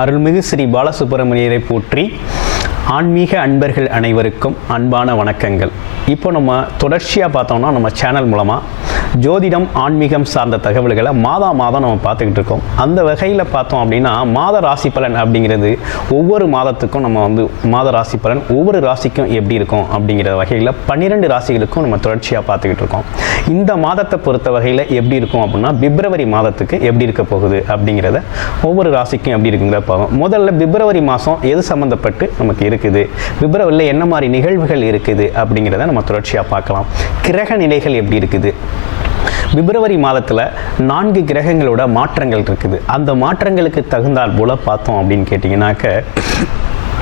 அருள்மிகு ஸ்ரீ பாலசுப்பிரமணியரை போற்றி ஆன்மீக அன்பர்கள் அனைவருக்கும் அன்பான வணக்கங்கள். இப்போ நம்ம தொடர்ச்சியாக பார்த்தோம்னா நம்ம சேனல் மூலமாக ஜோதிடம் ஆன்மீகம் சார்ந்த தகவல்களை மாதா மாதம் நம்ம பார்த்துக்கிட்டு இருக்கோம். அந்த வகையில் பார்த்தோம் அப்படின்னா மாத ராசி பலன் அப்படிங்கிறது ஒவ்வொரு மாதத்துக்கும் நம்ம வந்து மாத ராசி பலன் ஒவ்வொரு ராசிக்கும் எப்படி இருக்கும் அப்படிங்கிற வகையில் பன்னிரெண்டு ராசிகளுக்கும் நம்ம தொடர்ச்சியாக பார்த்துக்கிட்டு இருக்கோம். இந்த மாதத்தை பொறுத்த வகையில் எப்படி இருக்கும் அப்படின்னா பிப்ரவரி மாதத்துக்கு எப்படி இருக்க போகுது அப்படிங்கிறத ஒவ்வொரு ராசிக்கும் எப்படி இருக்குங்கிற பார்ப்போம். முதல்ல பிப்ரவரி மாதம் எது சம்மந்தப்பட்டு நமக்கு இருக்குது? பிப்ரவரியில் என்ன மாதிரி நிகழ்வுகள் இருக்குது அப்படிங்கிறத நம்ம தொடர்ச்சியாக பார்க்கலாம். கிரக நிலைகள் எப்படி இருக்குது? பிப்ரவரி மாதத்தில் நான்கு கிரகங்களோட மாற்றங்கள் இருக்குது. அந்த மாற்றங்களுக்கு தகுந்தால் போல் பார்த்தோம் அப்படின்னு கேட்டிங்கனாக்க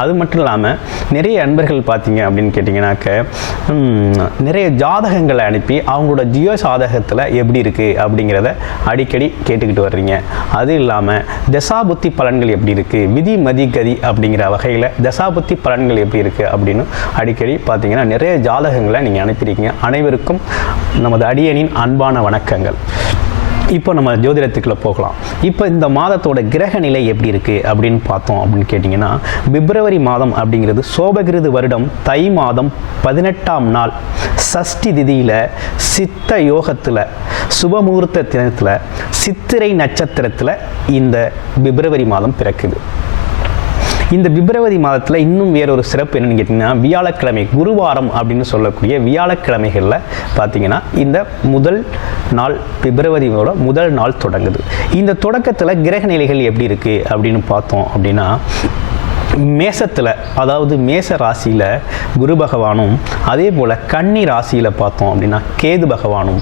அது மட்டும் இல்லாமல் நிறைய அன்பர்கள் பார்த்தீங்க அப்படின்னு கேட்டிங்கனாக்க நிறைய ஜாதகங்களை அனுப்பி அவங்களோட ஜியோ சாதகத்தில் எப்படி இருக்குது அப்படிங்கிறத அடிக்கடி கேட்டுக்கிட்டு வர்றீங்க. அது இல்லாமல் தசாபுத்தி பலன்கள் எப்படி இருக்குது விதி மதி கதி அப்படிங்கிற வகையில் தசாபுத்தி பலன்கள் எப்படி இருக்குது அப்படின்னு அடிக்கடி பார்த்தீங்கன்னா நிறைய ஜாதகங்களை நீங்கள் அனுப்பியிருக்கீங்க. அனைவருக்கும் நமது அடியனின் அன்பான வணக்கங்கள். இப்போ நம்ம ஜோதிடத்துக்குள்ள போகலாம். இப்போ இந்த மாதத்தோட கிரக நிலை எப்படி இருக்குது அப்படின்னு பார்த்தோம் அப்படின்னு கேட்டிங்கன்னா பிப்ரவரி மாதம் அப்படிங்கிறது சோபகிருது வருடம் தை மாதம் பதினெட்டாம் நாள். சஷ்டி திதியில் சித்த யோகத்தில் சுபமுகூர்த்த தினத்தில் சித்திரை நட்சத்திரத்தில் இந்த பிப்ரவரி மாதம் பிறக்குது. இந்த பிப்ரவரி மாதத்தில் இன்னும் வேறொரு சிறப்பு என்னென்னு கேட்டிங்கன்னா வியாழக்கிழமை குருவாரம் அப்படின்னு சொல்லக்கூடிய வியாழக்கிழமைகளில் பார்த்தீங்கன்னா இந்த முதல் நாள் பிப்ரவரியோட முதல் நாள் தொடங்குது. இந்த தொடக்கத்தில் கிரக நிலைகள் எப்படி இருக்குது அப்படின்னு பார்த்தோம் அப்படின்னா மேசத்தில் அதாவது மேச ராசியில் குரு பகவானும் அதே போல் கன்னி ராசியில் பார்த்தோம் அப்படின்னா கேது பகவானும்.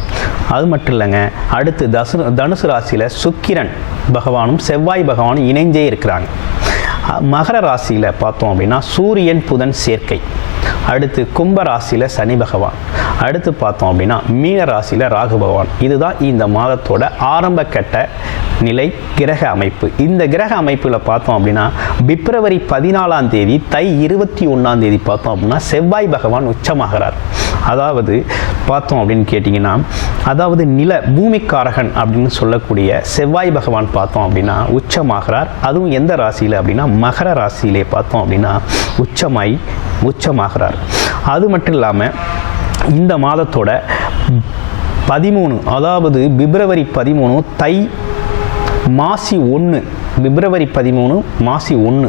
அது மட்டும் இல்லைங்க அடுத்து தசு தனுசு ராசியில் சுக்கிரன் பகவானும் செவ்வாய் பகவானும் இணைஞ்சே இருக்கிறாங்க. மகர ராசியில் பார்த்தோம் அப்படின்னா சூரியன் புதன் சேர்க்கை. அடுத்து கும்ப ராசியில் சனி பகவான். அடுத்து பார்த்தோம் அப்படின்னா மீன ராசியில் ராகு பகவான். இதுதான் இந்த மாதத்தோட ஆரம்ப கட்ட நிலை கிரக அமைப்பு. இந்த கிரக அமைப்பில் பார்த்தோம் அப்படின்னா பிப்ரவரி பதினாலாம் தேதி தை இருபத்தி ஒன்றாம் தேதி பார்த்தோம் அப்படின்னா செவ்வாய் பகவான் உச்சமாகிறார். அதாவது பார்த்தோம் அப்படின்னு கேட்டிங்கன்னா அதாவது நில பூமிக்காரகன் அப்படின்னு சொல்லக்கூடிய செவ்வாய் பகவான் பார்த்தோம் அப்படின்னா உச்சமாகிறார். அதுவும் எந்த ராசியில் அப்படின்னா மகர ராசியிலே பார்த்தோம் அப்படின்னா உச்சமாய் உச்சமாகிறார். அது மட்டும் இல்லாமல் இந்த மாதத்தோட பதிமூணு அதாவது பிப்ரவரி பதிமூணு தை மாசி ஒன்று பிப்ரவரி பதிமூணு மாசி ஒன்று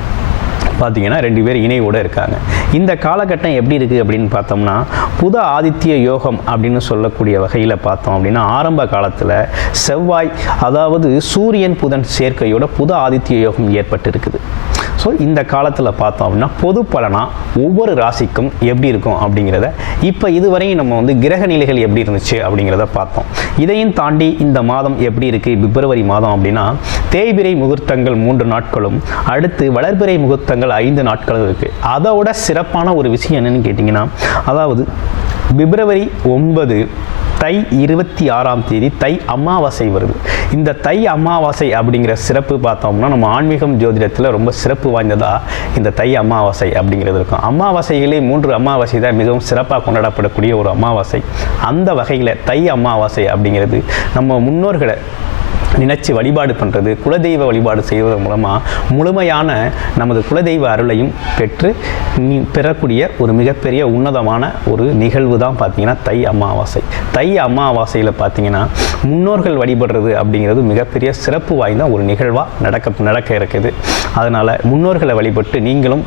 பார்த்தீங்கன்னா ரெண்டு பேர் இணையோட இருக்காங்க. இந்த காலகட்டம் எப்படி இருக்குது அப்படின்னு பார்த்தோம்னா புத ஆதித்ய யோகம் அப்படின்னு சொல்லக்கூடிய வகையில் பார்த்தோம் அப்படின்னா ஆரம்ப காலத்தில் செவ்வாய் அதாவது சூரியன் புதன் சேர்க்கையோட புத ஆதித்ய யோகம் ஏற்பட்டு இருக்குது ஸோ இந்த காலத்தில் பார்த்தோம் அப்படின்னா பொது பலனாக ஒவ்வொரு ராசிக்கும் எப்படி இருக்கும் அப்படிங்கிறத இப்போ இதுவரையும் நம்ம வந்து கிரக நிலைகள் எப்படி இருந்துச்சு அப்படிங்கிறத பார்த்தோம். இதையும் தாண்டி இந்த மாதம் எப்படி இருக்குது பிப்ரவரி மாதம் அப்படின்னா தேய்பிரை முகூர்த்தங்கள் மூன்று நாட்களும் அடுத்து வளர்பிறை முகூர்த்தங்கள் ஐந்து நாட்களும் இருக்குது அதோட சிறப்பான ஒரு விஷயம் என்னென்னு கேட்டிங்கன்னா அதாவது பிப்ரவரி ஒன்பது தை இருபத்தி ஆறாம் தேதி தை அமாவாசை வருது. இந்த தை அமாவாசை அப்படிங்கிற சிறப்பு பார்த்தோம்னா நம்ம ஆன்மீகம் ஜோதிடத்தில் ரொம்ப சிறப்பு வாய்ந்ததாக இந்த தை அமாவாசை அப்படிங்கிறது இருக்கும். அமாவாசைகளே மூன்று அமாவாசை தான் மிகவும் சிறப்பாக கொண்டாடப்படக்கூடிய ஒரு அமாவாசை. அந்த வகையில் தை அமாவாசை அப்படிங்கிறது நம்ம முன்னோர்களை நினைச்சு வழிபாடு பண்ணுறது குலதெய்வ வழிபாடு செய்வதன் மூலமாக முழுமையான நமது குலதெய்வ அருளையும் பெற்று பெறக்கூடிய ஒரு மிகப்பெரிய உன்னதமான ஒரு நிகழ்வு தான் பார்த்தீங்கன்னா தை அமாவாசை. தை அமாவாசையில் பார்த்தீங்கன்னா முன்னோர்கள் வழிபடுறது அப்படிங்கிறது மிகப்பெரிய சிறப்பு வாய்ந்த ஒரு நிகழ்வாக நடக்க நடக்க இருக்குது. அதனால் முன்னோர்களை வழிபட்டு நீங்களும்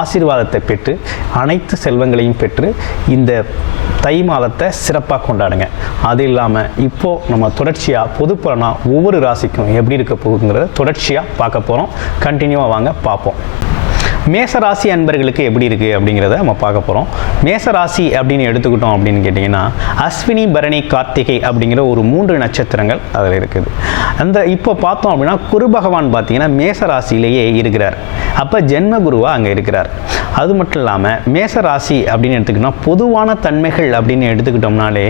ஆசீர்வாதத்தை பெற்று அனைத்து செல்வங்களையும் பெற்று இந்த தை மாதத்தை சிறப்பாக கொண்டாடுங்க. அது இல்லாமல் இப்போது நம்ம தொடர்ச்சியாக பொது பொதுப்பலனா ஒவ்வொரு ராசிக்கும் எப்படி இருக்க போகுதுங்கிறத தொடர்ச்சியாக பார்க்க போகிறோம் கண்டினியூவாக வாங்க பார்ப்போம். மேசராசி அன்பர்களுக்கு எப்படி இருக்குது அப்படிங்கிறத நம்ம பார்க்க போகிறோம் மேசராசி அப்படின்னு எடுத்துக்கிட்டோம் அப்படின்னு கேட்டிங்கன்னா அஸ்வினி பரணி கார்த்திகை அப்படிங்கிற ஒரு மூன்று நட்சத்திரங்கள் அதில் இருக்குது. அந்த இப்போ பார்த்தோம் அப்படின்னா குரு பகவான் பார்த்தீங்கன்னா மேசராசியிலேயே இருக்கிறார். அப்போ ஜென்ம குருவாக அங்கே இருக்கிறார். அது மட்டும் இல்லாமல் மேசராசி அப்படின்னு எடுத்துக்கிட்டோம்னா பொதுவான தன்மைகள் அப்படின்னு எடுத்துக்கிட்டோம்னாலே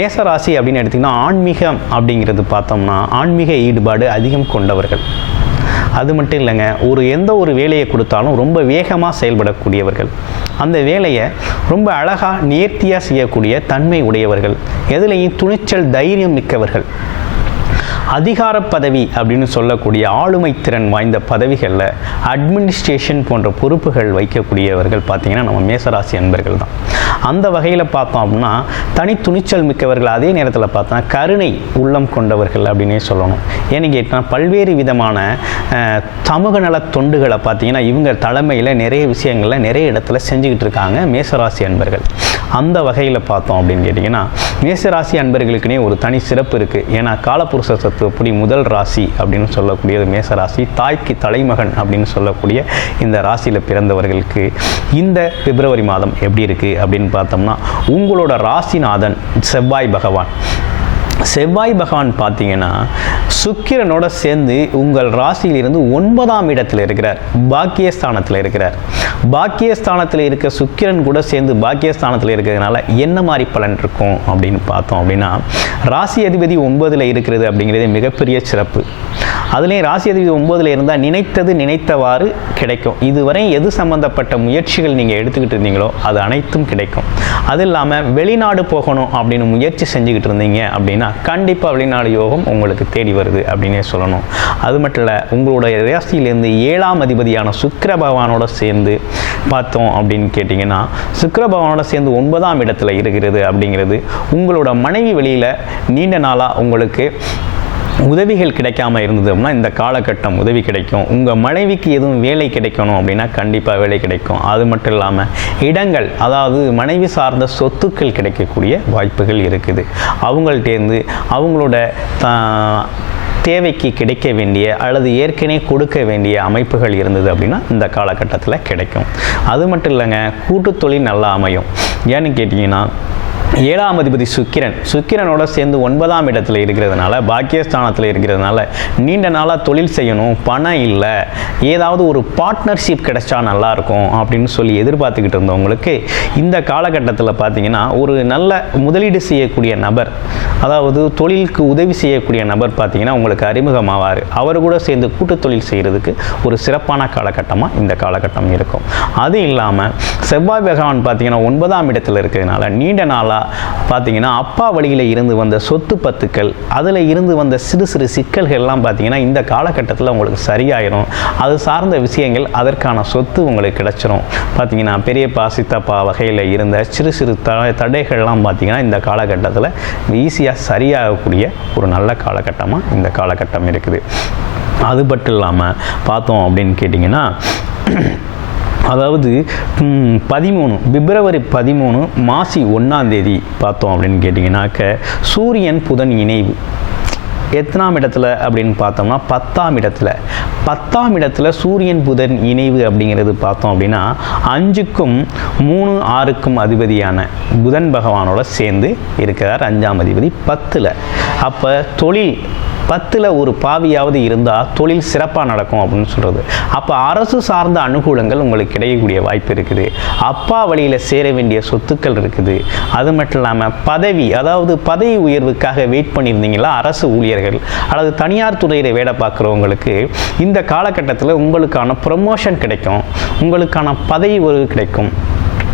மேசராசி அப்படின்னு எடுத்திங்கன்னா ஆன்மீகம் அப்படிங்கிறது பார்த்தோம்னா ஆன்மீக ஈடுபாடு அதிகம் கொண்டவர்கள். அது மட்டும் இல்லைங்க ஒரு எந்த ஒரு வேலையை கொடுத்தாலும் ரொம்ப வேகமாக செயல்படக்கூடியவர்கள். அந்த வேலையை ரொம்ப அழகாக நேர்த்தியாக செய்யக்கூடிய தன்மை உடையவர்கள். எதுலேயும் துணிச்சல் தைரியம் மிக்கவர்கள். அதிகார பதவி அப்படின்னு சொல்லக்கூடிய ஆளுமை திறன் வாய்ந்த பதவிகளில் அட்மினிஸ்ட்ரேஷன் போன்ற பொறுப்புகள் வைக்கக்கூடியவர்கள் பார்த்தீங்கன்னா நம்ம மேசராசி அன்பர்கள் தான். அந்த வகையில் பார்த்தோம் அப்படின்னா தனி துணிச்சல் மிக்கவர்கள் அதே நேரத்தில் பார்த்தா கருணை உள்ளம் கொண்டவர்கள் அப்படின்னே சொல்லணும். ஏன்னு கேட்டால் பல்வேறு விதமான சமூக நல தொண்டுகளை பார்த்தீங்கன்னா இவங்க தலைமையில் நிறைய விஷயங்களில் நிறைய இடத்துல செஞ்சுக்கிட்டு இருக்காங்க மேசராசி அன்பர்கள். அந்த வகையில் பார்த்தோம் அப்படின்னு கேட்டிங்கன்னா மேசராசி அன்பர்களுக்குனே ஒரு தனி சிறப்பு இருக்குது ஏன்னா காலப்புருஷத்தை தத்துவப்படி முதல் ராசி அப்படின்னு சொல்லக்கூடியது மேசராசி தாய்க்கு தலைமகன் அப்படின்னு சொல்லக்கூடிய இந்த ராசியில் பிறந்தவர்களுக்கு இந்த பிப்ரவரி மாதம் எப்படி இருக்குது அப்படின்னு பார்த்தோம்னா உங்களோட ராசிநாதன் செவ்வாய் பகவான். செவ்வாய் பகவான் பார்த்தீங்கன்னா சுக்கிரனோட சேர்ந்து உங்கள் ராசியிலிருந்து ஒன்பதாம் இடத்தில் இருக்கிறார். பாக்கியஸ்தானத்தில் இருக்கிறார். பாக்கியஸ்தானத்தில் இருக்க சுக்கிரன் கூட சேர்ந்து பாக்கியஸ்தானத்தில் இருக்கிறதுனால என்ன மாதிரி பலன் இருக்கும் அப்படின்னு பார்த்தோம் அப்படின்னா ராசி அதிபதி ஒன்பதில் இருக்கிறது அப்படிங்கிறது மிகப்பெரிய சிறப்பு. அதுலேயும் ராசி அதிபதி ஒன்பதில் இருந்தால் நினைத்தது நினைத்தவாறு கிடைக்கும். இதுவரை எது சம்பந்தப்பட்ட முயற்சிகள் நீங்கள் எடுத்துக்கிட்டு இருந்தீங்களோ அது அனைத்தும் கிடைக்கும். அது இல்லாமல் வெளிநாடு போகணும் அப்படின்னு முயற்சி செஞ்சுக்கிட்டு இருந்தீங்க அப்படின்னா கண்டிப்பாக வெளிநாடு யோகம் உங்களுக்கு தேடி வருது அப்படின்னே சொல்லணும். அது மட்டும் இல்லை உங்களுடைய ராசியிலேருந்து ஏழாம் அதிபதியான சுக்கிர பகவானோட சேர்ந்து பார்த்தோம் அப்படின்னு கேட்டிங்கன்னா சுக்கர பகவானோட சேர்ந்து ஒன்பதாம் இடத்துல இருக்கிறது அப்படிங்கிறது உங்களோட மனைவி வெளியில் நீண்ட நாளாக உங்களுக்கு உதவிகள் கிடைக்காம இருந்தது அப்படின்னா இந்த காலகட்டம் உதவி கிடைக்கும். உங்கள் மனைவிக்கு எதுவும் வேலை கிடைக்கணும் அப்படின்னா கண்டிப்பாக வேலை கிடைக்கும். அது மட்டும் இல்லாமல் இடங்கள் அதாவது மனைவி சார்ந்த சொத்துக்கள் கிடைக்கக்கூடிய வாய்ப்புகள் இருக்குது. அவங்கள்ட்டேருந்து அவங்களோட தேவைக்கு கிடைக்க வேண்டிய அல்லது ஏற்கனவே கொடுக்க வேண்டிய அமைப்புகள் இருந்தது அப்படின்னா இந்த காலகட்டத்தில் கிடைக்கும். அது மட்டும் இல்லைங்க கூட்டுத்தொழில் நல்லா அமையும். ஏன்னு கேட்டிங்கன்னா ஏழாம் அதிபதி சுக்கிரன். சுக்கிரனோட சேர்ந்து ஒன்பதாம் இடத்துல இருக்கிறதுனால பாக்கியஸ்தானத்தில் இருக்கிறதுனால நீண்ட நாளாக தொழில் செய்யணும் பணம் இல்லை. ஏதாவது ஒரு பார்ட்னர்ஷிப் கிடைச்சா நல்லாயிருக்கும் அப்படின்னு சொல்லி எதிர்பார்த்துக்கிட்டு இருந்தவங்களுக்கு இந்த காலகட்டத்தில் பார்த்தீங்கன்னா ஒரு நல்ல முதலீடு செய்யக்கூடிய நபர் அதாவது தொழிலுக்கு உதவி செய்யக்கூடிய நபர் பார்த்தீங்கன்னா உங்களுக்கு அறிமுகமாவார். அவர் கூட சேர்ந்து கூட்டுத் தொழில் செய்கிறதுக்கு ஒரு சிறப்பான காலகட்டமாக இந்த காலகட்டம் இருக்கும். அது இல்லாமல் செவ்வாய் பகவான் பார்த்தீங்கன்னா ஒன்பதாம் இடத்துல இருக்கிறதுனால நீண்ட நாளாக பார்த்தீங்கன்னா அப்பா வழியில் இருந்து வந்த சொத்து பத்துக்கள் அதில் இருந்து வந்த சிறு சிறு சிக்கல்கள் எல்லாம் பார்த்தீங்கன்னா இந்த காலகட்டத்தில் உங்களுக்கு சரியாயிரும். அது சார்ந்த விஷயங்கள் அதற்கான சொத்து உங்களுக்கு கிடைச்சிரும். பார்த்தீங்கன்னா பெரியப்பா சித்தப்பா வகையில் இருந்த சிறு சிறு த தடைகள்லாம் பார்த்தீங்கன்னா இந்த காலகட்டத்தில் ஈஸியாக சரியாகக்கூடிய ஒரு நல்ல காலகட்டமாக இந்த காலகட்டம் இருக்குது. அது மட்டும் இல்லாமல் பார்த்தோம் அப்படின்னு கேட்டிங்கன்னா அதாவது பதிமூணு பிப்ரவரி பதிமூணு மாசி ஒன்றாம் தேதி பார்த்தோம் அப்படின்னு கேட்டிங்கனாக்க சூரியன் புதன் இணைவு. எத்தனாம் இடத்துல அப்படின்னு பார்த்தோம்னா பத்தாம் இடத்துல. பத்தாம் இடத்துல சூரியன் புதன் இணைவு அப்படிங்கிறது பார்த்தோம் அப்படின்னா அஞ்சுக்கும் மூணு ஆறுக்கும் அதிபதியான புதன் பகவானோட சேர்ந்து இருக்கிறார் அஞ்சாம் அதிபதி பத்தில். அப்போ தொழில் பத்தில் ஒரு பாவியாவது இருந்தால் தொழில் சிறப்பாக நடக்கும் அப்படின்னு சொல்கிறது அப்போ அரசு சார்ந்த அனுகூலங்கள் உங்களுக்கு கிடைக்கக்கூடிய வாய்ப்பு இருக்குது. அப்பா வழியில் சேர வேண்டிய சொத்துக்கள் இருக்குது. அது மட்டும் இல்லாமல் பதவி அதாவது பதவி உயர்வுக்காக வெயிட் பண்ணியிருந்தீங்களா அரசு ஊழியர்கள்? அல்லது தனியார் துறையில் வேலை பார்க்குறவங்களுக்கு இந்த காலகட்டத்தில் உங்களுக்கான ப்ரொமோஷன் கிடைக்கும். உங்களுக்கான பதவி உயர்வு கிடைக்கும்.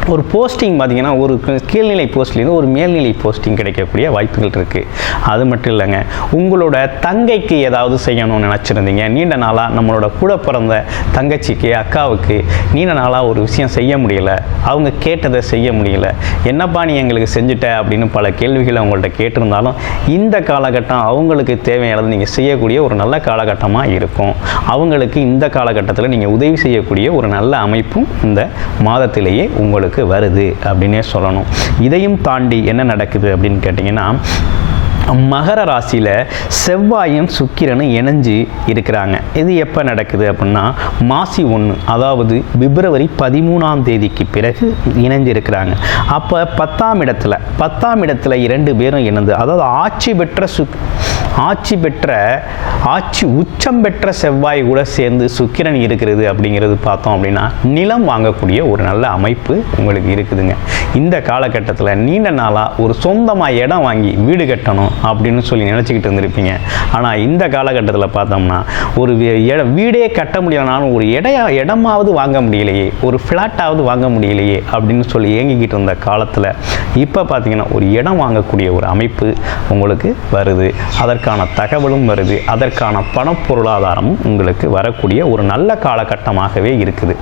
ஒரு போஸ்டிங் பார்த்தீங்கன்னா ஒரு கீழ்நிலை போஸ்ட்லேருந்து ஒரு மேல்நிலை போஸ்டிங் கிடைக்கக்கூடிய வாய்ப்புகள் இருக்குது அது மட்டும் இல்லைங்க உங்களோட தங்கைக்கு ஏதாவது செய்யணும்னு நினச்சிருந்தீங்க நீண்ட நாளாக நம்மளோட கூட பிறந்த தங்கச்சிக்கு அக்காவுக்கு நீண்ட நாளாக ஒரு விஷயம் செய்ய முடியல அவங்க கேட்டதை செய்ய முடியல என்னப்பா நீ எங்களுக்கு செஞ்சுட்ட அப்படின்னு பல கேள்விகளை அவங்கள்ட்ட கேட்டிருந்தாலும் இந்த காலகட்டம் அவங்களுக்கு தேவையானது நீங்கள் செய்யக்கூடிய ஒரு நல்ல காலகட்டமாக இருக்கும். அவங்களுக்கு இந்த காலகட்டத்தில் நீங்கள் உதவி செய்யக்கூடிய ஒரு நல்ல அமைப்பும் இந்த மாதத்திலேயே உங்களுக்கு வருது அப்படின்னே சொல்லணும். இதையும் தாண்டி என்ன நடக்குது அப்படின்னு கேட்டிங்கன்னா மகர ராசியில் செவ்வாயும் சுக்கிரனும் இணைஞ்சு இருக்கிறாங்க. இது எப்போ நடக்குது அப்படின்னா மாசி ஒன்று அதாவது பிப்ரவரி பதிமூணாம் தேதிக்கு பிறகு இணைஞ்சு இருக்கிறாங்க. அப்போ பத்தாம் இடத்துல பத்தாம் இடத்துல இரண்டு பேரும் இணைந்து அதாவது ஆட்சி பெற்ற சுக் ஆட்சி பெற்ற ஆட்சி உச்சம் பெற்ற செவ்வாய் கூட சேர்ந்து சுக்கிரன் இருக்கிறது அப்படிங்கிறது பார்த்தோம் அப்படின்னா நிலம் வாங்கக்கூடிய ஒரு நல்ல அமைப்பு உங்களுக்கு இருக்குதுங்க. இந்த காலகட்டத்தில் நீண்ட நாளாக ஒரு சொந்தமாக இடம் வாங்கி வீடு கட்டணும் அப்படின்னு சொல்லி நினச்சிக்கிட்டு இருந்திருப்பீங்க. ஆனால் இந்த காலகட்டத்தில் பார்த்தோம்னா ஒரு வீடே கட்ட முடியலனாலும் ஒரு இடையா இடமாவது வாங்க முடியலையே ஒரு ஃப்ளாட்டாவது வாங்க முடியலையே அப்படின்னு சொல்லி ஏங்கிக்கிட்டு இருந்த காலத்தில் இப்போ பார்த்தீங்கன்னா ஒரு இடம் வாங்கக்கூடிய ஒரு அமைப்பு உங்களுக்கு வருது. அதற்கான தகவலும் வருது. அதற்கான பணப்பொருளாதாரமும் உங்களுக்கு வரக்கூடிய ஒரு நல்ல காலகட்டமாகவே இருக்குது.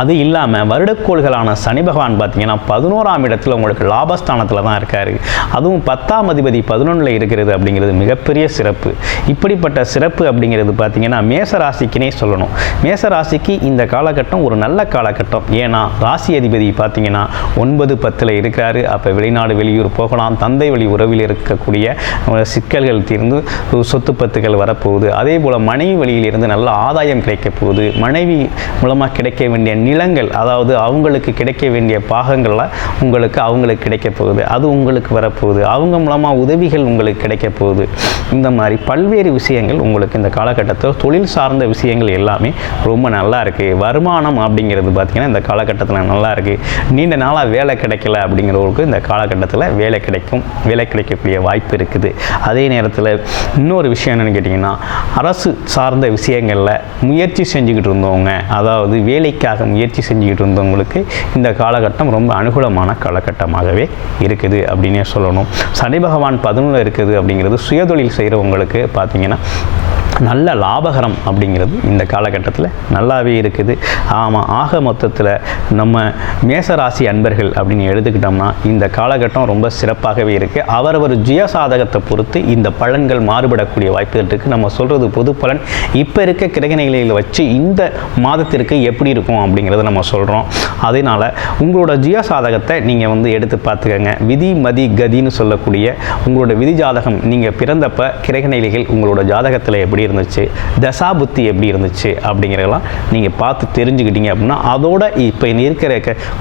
அது இல்லாமல் வருடக்கோள்களான சனி பகவான் பார்த்தீங்கன்னா பதினோராம் இடத்துல உங்களுக்கு லாபஸ்தானத்தில் தான் இருக்கார். அதுவும் பத்தாம் அதிபதி பதினொன்றில் இருக்கிறது அப்படிங்கிறது மிகப்பெரிய சிறப்பு. இப்படிப்பட்ட சிறப்பு அப்படிங்கிறது பார்த்தீங்கன்னா மேச ராசிக்குனே சொல்லணும். மேச ராசிக்கு இந்த காலகட்டம் ஒரு நல்ல காலகட்டம். ஏன்னா ராசி அதிபதி பார்த்தீங்கன்னா ஒன்பது பத்தில் இருக்கிறாரு. அப்போ வெளிநாடு வெளியூர் போகலாம். தந்தை வழி உறவில் இருக்கக்கூடிய சிக்கல்கள் தீர்ந்து சொத்து பத்துகள் வரப்போகுது. அதே போல் மனைவி வழியிலிருந்து நல்ல ஆதாயம் கிடைக்க போகுது. மனைவி மூலமாக கிடைக்க வேண்டிய நிலங்கள் அதாவது அவங்களுக்கு கிடைக்க வேண்டிய பாகங்கள்லாம் உங்களுக்கு அவங்களுக்கு கிடைக்க போகுது. அது உங்களுக்கு வரப்போகுது. அவங்க மூலமாக உதவிகள் உங்களுக்கு கிடைக்க போகுது. இந்த மாதிரி பல்வேறு விஷயங்கள் உங்களுக்கு இந்த காலகட்டத்தில் தொழில் சார்ந்த விஷயங்கள் எல்லாமே ரொம்ப நல்லா இருக்குது வருமானம் அப்படிங்கிறது பார்த்திங்கன்னா இந்த காலகட்டத்தில் நல்லா இருக்குது நீண்ட நாளாக வேலை கிடைக்கல அப்படிங்கிறவங்களுக்கு இந்த காலகட்டத்தில் வேலை கிடைக்கும் வேலை கிடைக்கக்கூடிய வாய்ப்பு இருக்குது. அதே நேரத்தில் இன்னொரு விஷயம் என்னென்னு கேட்டிங்கன்னா அரசு சார்ந்த விஷயங்களில் முயற்சி செஞ்சுக்கிட்டு இருந்தவங்க அதாவது வேலைக்காக முயற்சி செஞ்சுக்கிட்டு இருந்தவங்களுக்கு இந்த காலகட்டம் ரொம்ப அனுகூலமான காலகட்டமாகவே இருக்குது அப்படின்னே சொல்லணும். சனி பகவான் பதினொன்று இருக்குது அப்படிங்கிறது சுயதொழில் செய்கிறவங்களுக்கு பார்த்தீங்கன்னா நல்ல லாபகரம் அப்படிங்கிறது இந்த காலகட்டத்தில் நல்லாவே இருக்குது. ஆமாம் ஆக மொத்தத்தில் நம்ம மேசராசி அன்பர்கள் அப்படின்னு எடுத்துக்கிட்டோம்னா இந்த காலகட்டம் ரொம்ப சிறப்பாகவே இருக்குது அவரவர் ஜியசாதகத்தை பொறுத்து இந்த பலன்கள் மாறுபடக்கூடிய வாய்ப்புகள் இருக்குது நம்ம சொல்கிறது பொது பலன். இப்போ இருக்க கிரகநிலையில் வச்சு இந்த மாதத்திற்கு எப்படி இருக்கும் அப்படிங்கிறத நம்ம சொல்கிறோம் அதனால் உங்களோட ஜியசாதகத்தை நீங்கள் வந்து எடுத்து பார்த்துக்கங்க. விதி மதி கதின்னு சொல்லக்கூடிய உங்களோட விதி ஜாதகம் நீங்கள் பிறந்தப்ப கிரகநிலைகள் உங்களோட ஜாதகத்தில் எப்படி இருந்துச்சு? தசா புத்தி எப்படி இருந்துச்சு? அப்படிங்கிறதெல்லாம் நீங்கள் பார்த்து தெரிஞ்சுக்கிட்டீங்க அப்படின்னா அதோட இப்போ இருக்கிற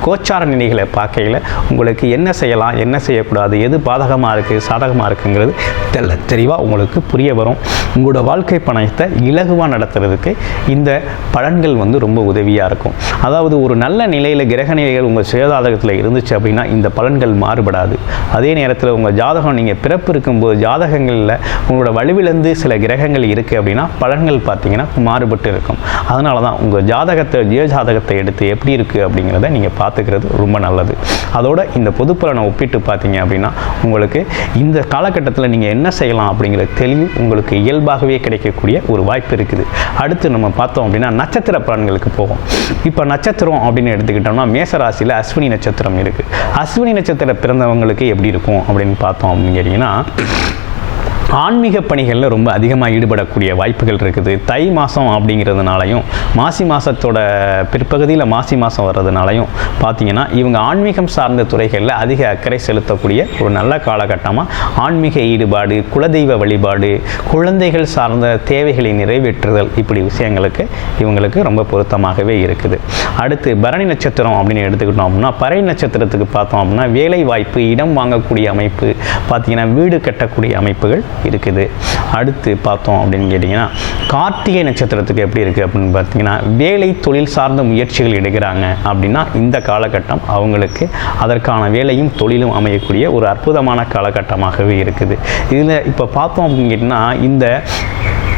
கோச்சார நிலைகளை பார்க்கையில் உங்களுக்கு என்ன செய்யலாம் என்ன செய்யக்கூடாது எது பாதகமாக இருக்குது சாதகமாக இருக்குங்கிறது தெல்ல தெளிவாக உங்களுக்கு புரிய வரும். உங்களோட வாழ்க்கை பணத்தை இலகுவாக நடத்துறதுக்கு இந்த பலன்கள் வந்து ரொம்ப உதவியாக இருக்கும். அதாவது ஒரு நல்ல நிலையில் கிரக நிலைகள் உங்கள் சுயஜாதகத்தில் இருந்துச்சு அப்படின்னா இந்த பலன்கள் மாறுபடாது. அதே நேரத்தில் உங்கள் ஜாதகம் நீங்கள் பிறப்பு இருக்கும்போது ஜாதகங்களில் உங்களோட வலுவிலிருந்து சில கிரகங்கள் இருக்கு. இருக்குது அப்படின்னா பலன்கள் பார்த்தீங்கன்னா மாறுபட்டு இருக்கும். அதனால தான் உங்கள் ஜாதகத்தை ஜிய ஜாதகத்தை எடுத்து எப்படி இருக்குது அப்படிங்கிறத நீங்கள் பார்த்துக்கிறது ரொம்ப நல்லது. அதோட இந்த பொது பலனை ஒப்பிட்டு பார்த்தீங்க அப்படின்னா உங்களுக்கு இந்த காலகட்டத்தில் நீங்கள் என்ன செய்யலாம் அப்படிங்கிற தெளிவு உங்களுக்கு இயல்பாகவே கிடைக்கக்கூடிய ஒரு வாய்ப்பு இருக்குது. அடுத்து நம்ம பார்த்தோம் அப்படின்னா நட்சத்திர பலன்களுக்கு போகும் இப்போ நட்சத்திரம் அப்படின்னு எடுத்துக்கிட்டோம்னா மேசராசியில் அஸ்வினி நட்சத்திரம் இருக்குது அஸ்வினி நட்சத்திர பிறந்தவங்களுக்கு எப்படி இருக்கும் அப்படின்னு பார்த்தோம் அப்படின்னு கேட்டிங்கன்னா ஆன்மீக பணிகளில் ரொம்ப அதிகமாக ஈடுபடக்கூடிய வாய்ப்புகள் இருக்குது. தை மாதம் அப்படிங்கிறதுனாலையும் மாசி மாதத்தோட பிற்பகுதியில் மாசி மாதம் வர்றதுனாலையும் பார்த்தீங்கன்னா இவங்க ஆன்மீகம் சார்ந்த துறைகளில் அதிக அக்கறை செலுத்தக்கூடிய ஒரு நல்ல காலகட்டமாக ஆன்மீக ஈடுபாடு குலதெய்வ வழிபாடு குழந்தைகள் சார்ந்த தேவைகளை நிறைவேற்றுதல் இப்படி விஷயங்களுக்கு இவங்களுக்கு ரொம்ப பொருத்தமாகவே இருக்குது. அடுத்து பரணி நட்சத்திரம் அப்படின்னு எடுத்துக்கிட்டோம் அப்படின்னா பறை நட்சத்திரத்துக்கு பார்த்தோம் அப்படின்னா வேலை வாய்ப்பு இடம் வாங்கக்கூடிய அமைப்பு பார்த்தீங்கன்னா வீடு கட்டக்கூடிய அமைப்புகள் இருக்குது. அடுத்து பார்த்தோம் அப்படின்னு கேட்டிங்கன்னா கார்த்திகை நட்சத்திரத்துக்கு எப்படி இருக்குது அப்படின்னு பார்த்தீங்கன்னா வேலை தொழில் சார்ந்த முயற்சிகள் எடுக்கிறாங்க அப்படின்னா இந்த காலகட்டம் அவங்களுக்கு அதற்கான வேலையும் தொழிலும் அமையக்கூடிய ஒரு அற்புதமான காலகட்டமாகவே இருக்குது. இதில் இப்போ பார்த்தோம் அப்படின்னு கேட்டிங்கன்னா இந்த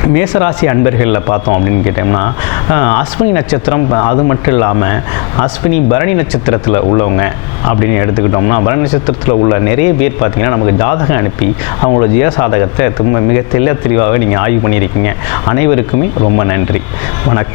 மேசராசி அன்பர்களில் பார்த்தோம் அப்படின்னு கேட்டோம்னா அஸ்வினி நட்சத்திரம் அது மட்டும் இல்லாமல் அஸ்வினி பரணி நட்சத்திரத்தில் உள்ளவங்க அப்படின்னு எடுத்துக்கிட்டோம்னா பரணி நட்சத்திரத்தில் உள்ள நிறைய பேர் பார்த்தீங்கன்னா நமக்கு ஜாதகம் அனுப்பி அவங்களோட ஜீவசாதகத்தை ரொம்ப மிக தெள்ள தெளிவாகவே நீங்கள் ஆய்வு பண்ணியிருக்கீங்க. அனைவருக்குமே ரொம்ப நன்றி. வணக்கம்.